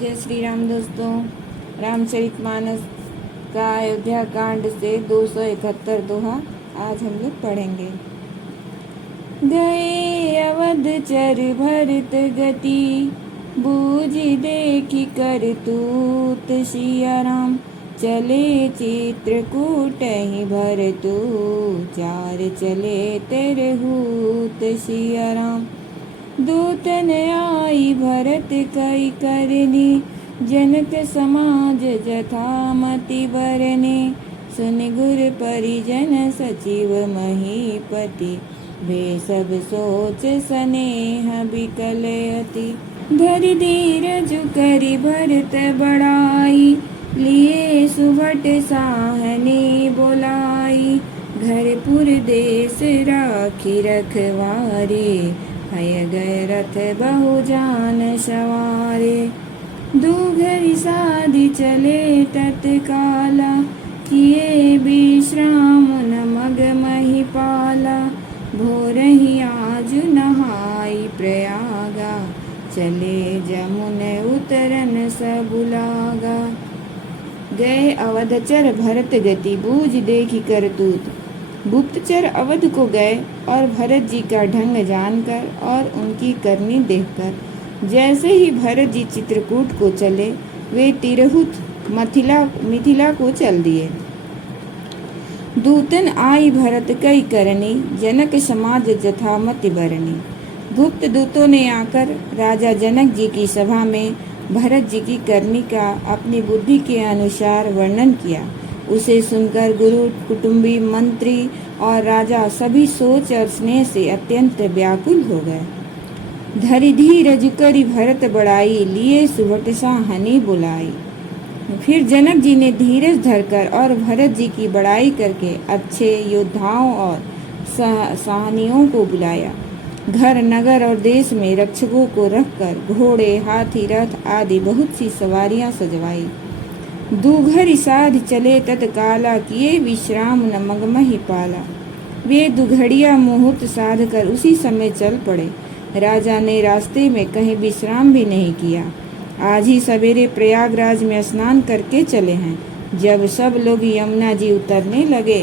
जय श्री राम दोस्तों। रामचरितमानस का अयोध्या कांड से 271 दोहा आज हम लोग पढ़ेंगे। गए अवध चर भरत गति, बूझ देखी करतूत सिया राम। चले चित्रकूट ही भरतु, चार चले तिरहूत सिया राम। दूतन आई भरत कई करनी, जनक समाज जथा मति बरने। सुन गुर परिजन सचिव महीपति, वे सब सोच स्नेह बिकल अति। धरि धीरज करि भरत बड़ाई, लिए सुभट साहनी बोलाई। घर पुर देश राखी रखवारे, हय गए रथ बहु जान सवारे। दूघरि साधि चले तत्काला, किए विश्राम न मग महिपाला। भोर ही आज नहाई प्रयागा, चले जमुन उतरन सब लागा। गए अवधचर भरत गति, बूझ देखी करतूत। गुप्तचर अवध को गए और भरत जी का ढंग जानकर और उनकी करनी देखकर, जैसे ही भरत जी चित्रकूट को चले, वे तिरहुत मिथिला को चल दिए। दूतन आई भरत कई करनी, जनक समाज जथा मति बरनी। गुप्त दूतों ने आकर राजा जनक जी की सभा में भरत जी की करनी का अपनी बुद्धि के अनुसार वर्णन किया। उसे सुनकर गुरु, कुटुंबी, मंत्री और राजा सभी सोच और स्नेह से अत्यंत व्याकुल हो गए। धरि धीरज करि भरत बड़ाई, लिए सुभट साहनी बुलाई। फिर जनक जी ने धीरज धरकर और भरत जी की बड़ाई करके अच्छे योद्धाओं और साहनियों को बुलाया। घर, नगर और देश में रक्षकों को रखकर घोड़े, हाथी, रथ आदि बहुत सी सवारियां सजवाई। दूघरि साधि चले तत्काला, किए विश्राम न मग महिपाला। वे दुघड़िया मुहूर्त साध कर उसी समय चल पड़े। राजा ने रास्ते में कहीं विश्राम भी नहीं किया। आज ही सवेरे प्रयागराज में स्नान करके चले हैं। जब सब लोग यमुना जी उतरने लगे,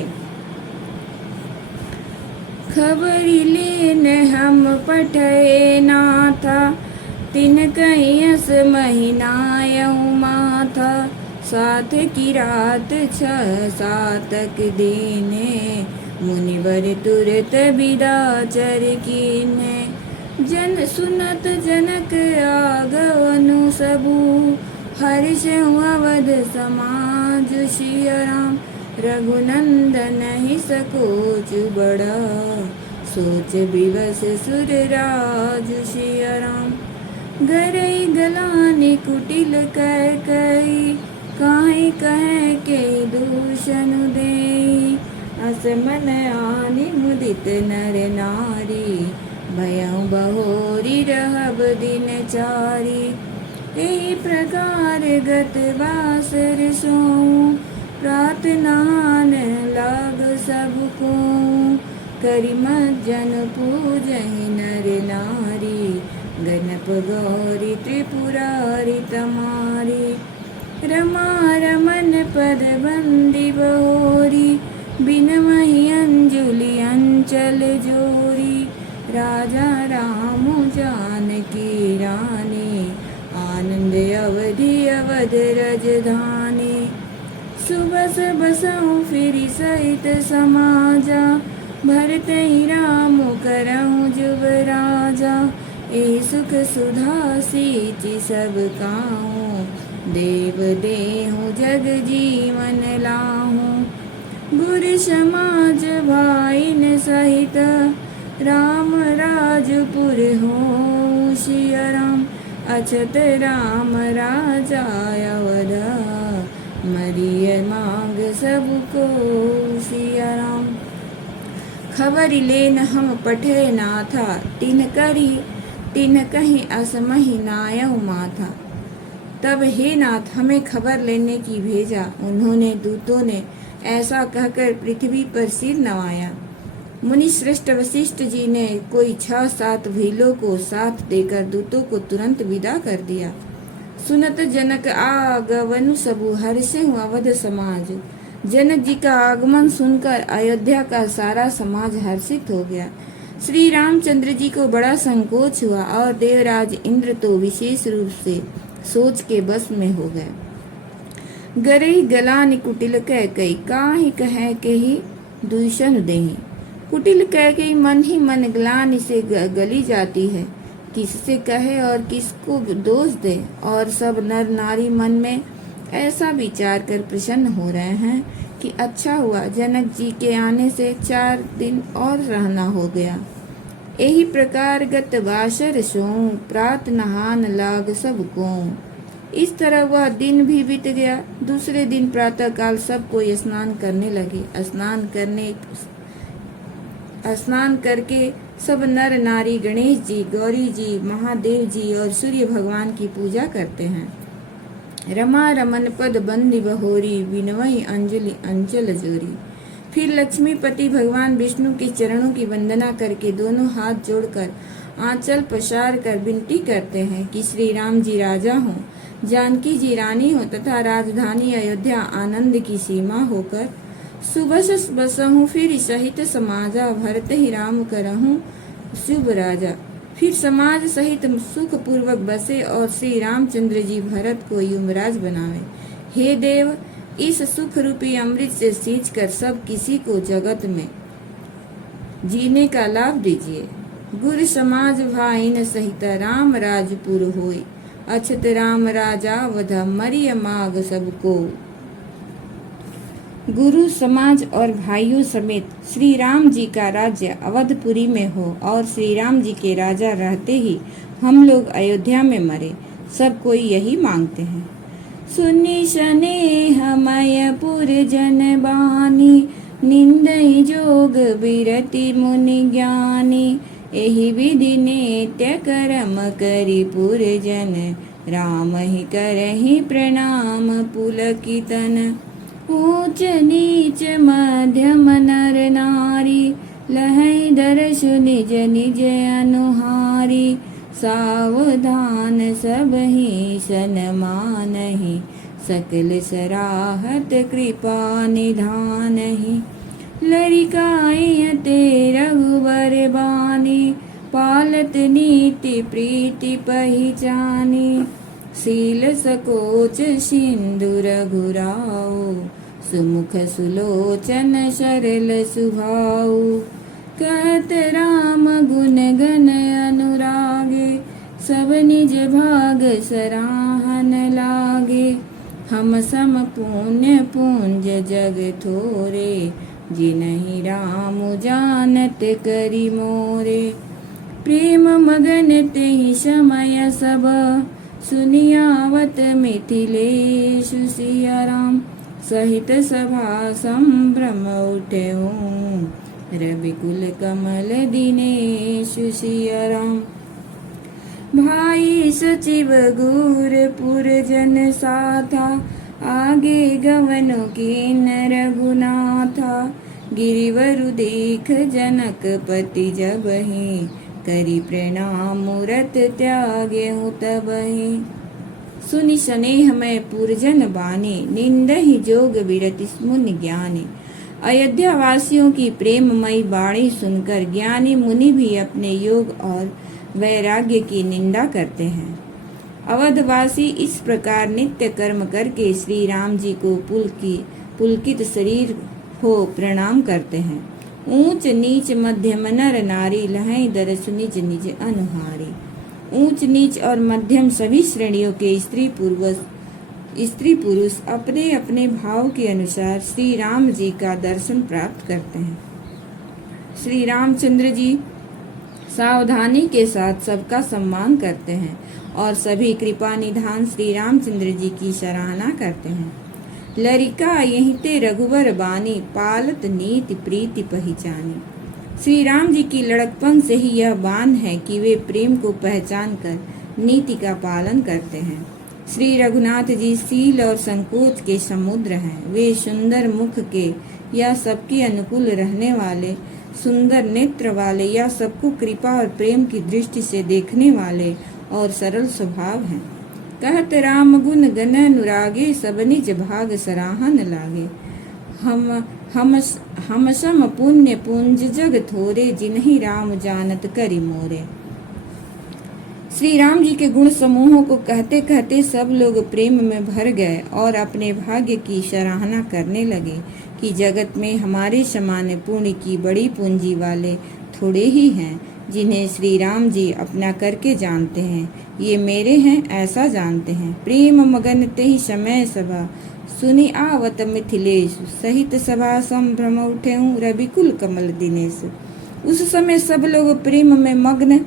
खबरी लेन हम पठे नाथा, तिन कहियस महीनायऊ माथा। सात की रात 6 सातक दीने, मुनिवर तुरत बिदा चर कीने। जन सुनत जनक आगवनु सबू, हर्ष अवध समाज सिया राम। रघुनंदन ही सकोच बड़ा, सोच विवश सुर राज सिया राम। गरई गलाने कुटिल कर कई, काहे कहे के दूषण देई। असमन आनि मुदित नर नारी, भयउ बहोरी रहब दिन चारी। एहि प्रकार गत बासर सोऊं, प्रार्थना न लाग सबको। करि मज्जन पूजहि नर नारी, गणप गौरी त्रिपुरारी तमारी। रमा रमन पद बंदी बहोरी, बिनमहि अंजुलि अंचल जोरी। राजा राम जानकी रानी, आनंद अवधि अवध रजधानी। सुबस बसऊं फिरि सहित समाजा, भरत ही राम करऊं जुब राजा। ए सुख सुधा सींचि सब काहूँ, देव देहु जग जीवन लाहूँ। गुर समाज भाईन सहित, राम राजपुर हो सिया राम। अछत राम राजा अवध, मरिय मांग सबको सिया राम। खबरि लेन हम पठे नाथा, तिन कहीं असमहि नायऊ माथा। तब हे नाथ, हमें खबर लेने की भेजा। उन्होंने दूतों ने ऐसा कहकर पृथ्वी पर सिर नवाया। मुनि श्रेष्ठ वशिष्ठ जी ने कोई 6-7 भीलों को साथ देकर दूतों को तुरंत विदा कर दिया। सुनत जनक आगवनु सबु हर्षें अवध समाज। जनक जी का आगमन सुनकर अयोध्या का सारा समाज हर्षित हो गया। श्री रामचंद्र जी को बड़ा संकोच हुआ और देवराज इंद्र तो विशेष रूप से सोच के बस में हो गए। गरई गलान कुटिल कह कई काहि कह के ही दूषण देहि। कुटिल कह के मन ही मन ग्लानि से गली जाती है, किससे कहे और किसको दोष दे। और सब नर नारी मन में ऐसा विचार कर प्रसन्न हो रहे हैं कि अच्छा हुआ जनक जी के आने से 4 दिन और रहना हो गया। यही प्रकार गत बासर सो प्रात नहान लाग सबको। इस तरह वह दिन भी बीत गया। दूसरे दिन प्रातः काल सब कोई स्नान करने लगे। स्नान करके सब नर नारी गणेश जी, गौरी जी, महादेव जी और सूर्य भगवान की पूजा करते हैं। रमा रमन पद बंदी बहोरी विनवई अंजलि अंचल जोरी। फिर लक्ष्मीपति भगवान विष्णु के चरणों की वंदना करके दोनों हाथ जोड़कर आंचल पसार कर विनती करते हैं कि श्री राम जी राजा हों, जानकी जी रानी हो तथा राजधानी अयोध्या आनंद की सीमा होकर सुबस बसहूँ। फिर सहित समाजा भरत ही राम करहूँ शुभ राजा। फिर समाज सहित सुख पूर्वक बसे और श्री रामचंद्र जी भरत को युवराज बनावे। हे देव, इस सुख रूपी अमृत से सींच कर सब किसी को जगत में जीने का लाभ दीजिए। गुरु समाज भाईन सहित राम राजपुर होय, अछत राम राजा वध मरिय माग सबको। गुरु समाज और भाइयों समेत श्री राम जी का राज्य अवधपुरी में हो और श्री राम जी के राजा रहते ही हम लोग अयोध्या में मरे। सब कोई यही मांगते हैं। सुनि स्नेह मयपुर जन बानी, निंदई जोग बिरति मुनि ज्ञानी। एहि विधि नित्य कर्म करि पुर जन, राम ही करहि प्रणाम पुलकितन। ऊंच नीच मध्यम नर नारी, लहै दर्श निज निज अनुहारी। सावधान सबहि सन्मानहि, सकल सराहत कृपा निधानहि। लरिकायते रघुबर बानी, पालत नीति प्रीति पहिचानी। शील सकोच सिंधु रघुराऊ, सुमुख सुलोचन सरल सुभाऊ। कहत राम गुण गण अनुरागे, सब निज भाग सराहन लागे। हम सम पुण्य पुंज जग थोरे, जिनहि राम जानत करि मोरे। प्रेम मगन तेहि समय सब, सुनियावत मिथिलेशु सिया राम। सहित सभा संभ्रम उठेऊँ, रविकुल कमल दिनेशु सिया राम। भाई सचिव गुरपुर जन साथा, आगे गवनु कीन रघुनाथा। गिरिवरु देख जनकपति जबहि, करि प्रणाम मूरत त्यागेहु तबहि। सुनि स्नेह मय पुरजन बानी, निंदहि जोग बिरति मुनि ज्ञानी। अयोध्या वासियों की प्रेममयी वाणी सुनकर ज्ञानी मुनि भी अपने योग और वैराग्य की निंदा करते हैं। अवधवासी इस प्रकार नित्य कर्म करके श्री राम जी को पुलकित शरीर हो प्रणाम करते हैं। ऊंच नीच मध्यम नर नारी, लहै दरस निज निज अनुहारी। ऊंच नीच और मध्यम सभी श्रेणियों के स्त्री पुरुष अपने अपने भाव के अनुसार श्री राम जी का दर्शन प्राप्त करते हैं। श्री रामचंद्र जी सावधानी के साथ सबका सम्मान करते हैं और सभी कृपा निधान श्री रामचंद्र जी की सराहना करते हैं। लरिका यहीं ते रघुवर बानी, पालत नीति प्रीति पहिचानी। श्री राम जी की लड़कपन से ही यह बान है कि वे प्रेम को पहचान कर नीति का पालन करते हैं। श्री रघुनाथ जी शील और संकोच के समुद्र हैं। वे सुंदर मुख के या सबके अनुकूल रहने वाले, सुंदर नेत्र वाले या सबको कृपा और प्रेम की दृष्टि से देखने वाले और सरल स्वभाव हैं। कहत राम गुण गन अनुरागे, सब निज भाग सराहन लागे। हम सम पुण्य पुंज जग थोरे, जिन्हीं राम जानत करि मोरे। श्री राम जी के गुण समूहों को कहते कहते सब लोग प्रेम में भर गए और अपने भाग्य की सराहना करने लगे कि जगत में हमारे समान पुण्य की बड़ी पूंजी वाले थोड़े ही हैं, जिन्हें श्री राम जी अपना करके जानते हैं। ये मेरे हैं ऐसा जानते हैं। प्रेम मगन तेहि समय सभा, सुनि आवत मिथिलेश, सहित सभा संभ्रम उठेऊं, रविकुल कमल दिनेश। उस समय सब लोग प्रेम में मग्न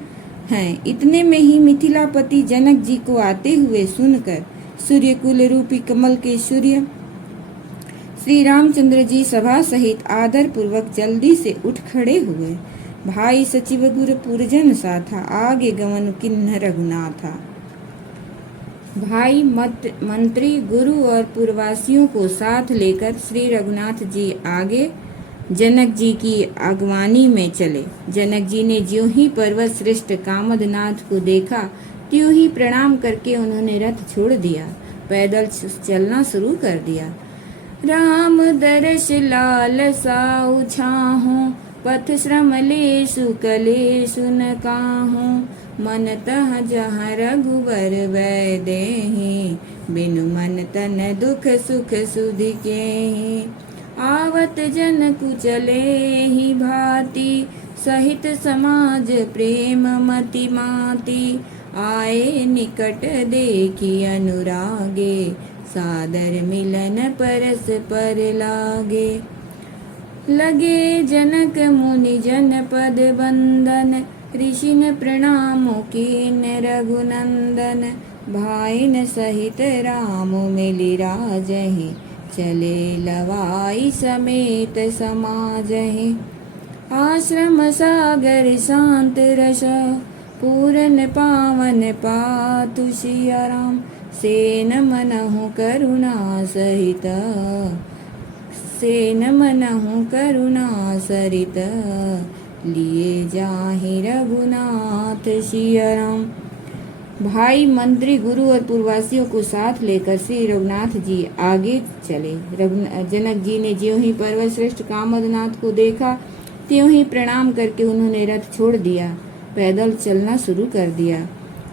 हैं। इतने में ही मिथिलापति जनक जी को आते हुए सुनकर सूर्यकुल रूपी कमल के सूर्य श्री रामचंद्र जी सभा सहित आदर पूर्वक जल्दी से उठ खड़े हुए। भाई सचिव गुरु पुरजन साथा, आगे गमन किन्ह रघुनाथा। भाई मंत्री गुरु और पुरवासियों को साथ लेकर श्री रघुनाथ जी आगे जनक जी की अगवानी में चले। जनक जी ने ज्यों ही पर्वत श्रेष्ठ कामदनाथ को देखा, त्यों ही प्रणाम करके उन्होंने रथ छोड़ दिया, पैदल चलना शुरू कर दिया। राम दर्श लालसा छाहूं, पथ श्रम लेसु कलेसु न काहूं, मन तह जहाँ रघुबर वै देहि, बिनु मन तन दुख सुख सुधि केहि। आवत जन कुचले ही भांति, सहित समाज प्रेम मति माति। आए निकट देखी अनुरागे, सादर मिलन परस पर लागे। लगे जनक मुनि जन पद बंदन, ऋषिन प्रणाम कीन रघुनंदन। भाइन सहित राम मिलि राजहि, चले लवाई समेत समाजहि। आश्रम सागर शांत रस, पूरन पावन पातु सिया राम। सेन मनहु करुणा सहित, सेन मनहु करुणा सरित। लिए जाहि रघुनाथ सिया राम। भाई मंत्री गुरु और पूर्ववासियों को साथ लेकर श्री रघुनाथ जी आगे चले। जनक जी ने ज्यों ही पर्वत श्रेष्ठ कामदनाथ को देखा, त्यों ही प्रणाम करके उन्होंने रथ छोड़ दिया, पैदल चलना शुरू कर दिया।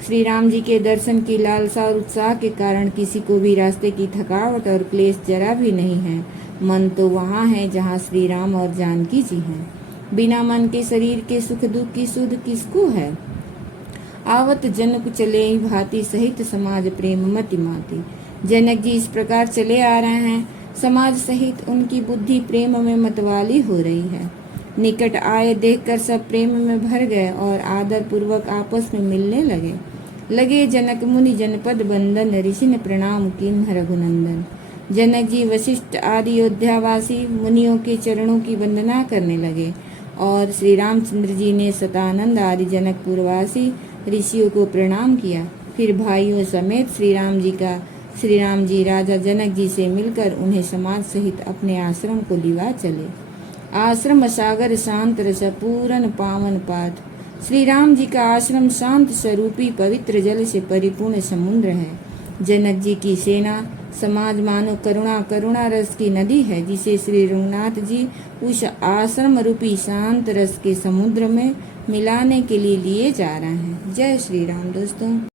श्री राम जी के दर्शन की लालसा और उत्साह के कारण किसी को भी रास्ते की थकावट और क्लेश जरा भी नहीं है। मन तो वहाँ है जहाँ श्री राम और जानकी जी हैं। बिना मन के शरीर के सुख दुख की सुध किसको है। आवत जनक चले ही भांति, सहित समाज प्रेम मति माति। जनक जी इस प्रकार चले आ रहे हैं, समाज सहित उनकी बुद्धि प्रेम में मतवाली हो रही है। निकट आए देखकर सब प्रेम में भर गए और आदर पूर्वक आपस में मिलने लगे। जनक मुनि जनपद बंदन, ऋषि ने प्रणाम किन्ह रघुनंदन। जनक जी वशिष्ठ आदि अयोध्यावासी मुनियों के चरणों की वंदना करने लगे और श्री रामचंद्र जी ने सतानंद आदि जनकपुरवासी ऋषियों को प्रणाम किया। फिर भाइयों समेत श्री राम जी राजा जनक जी से मिलकर उन्हें समाज सहित अपने आश्रम को लिवा चले। आश्रम सागर शांत रस, पूरन पावन पाठ। श्री राम जी का आश्रम शांत स्वरूपी पवित्र जल से परिपूर्ण समुद्र है। जनक जी की सेना समाज मानो करुणा रस की नदी है, जिसे श्री रघुनाथ जी उस आश्रम रूपी शांत रस के समुद्र में मिलाने के लिए जा रहे हैं। जय श्री राम दोस्तों।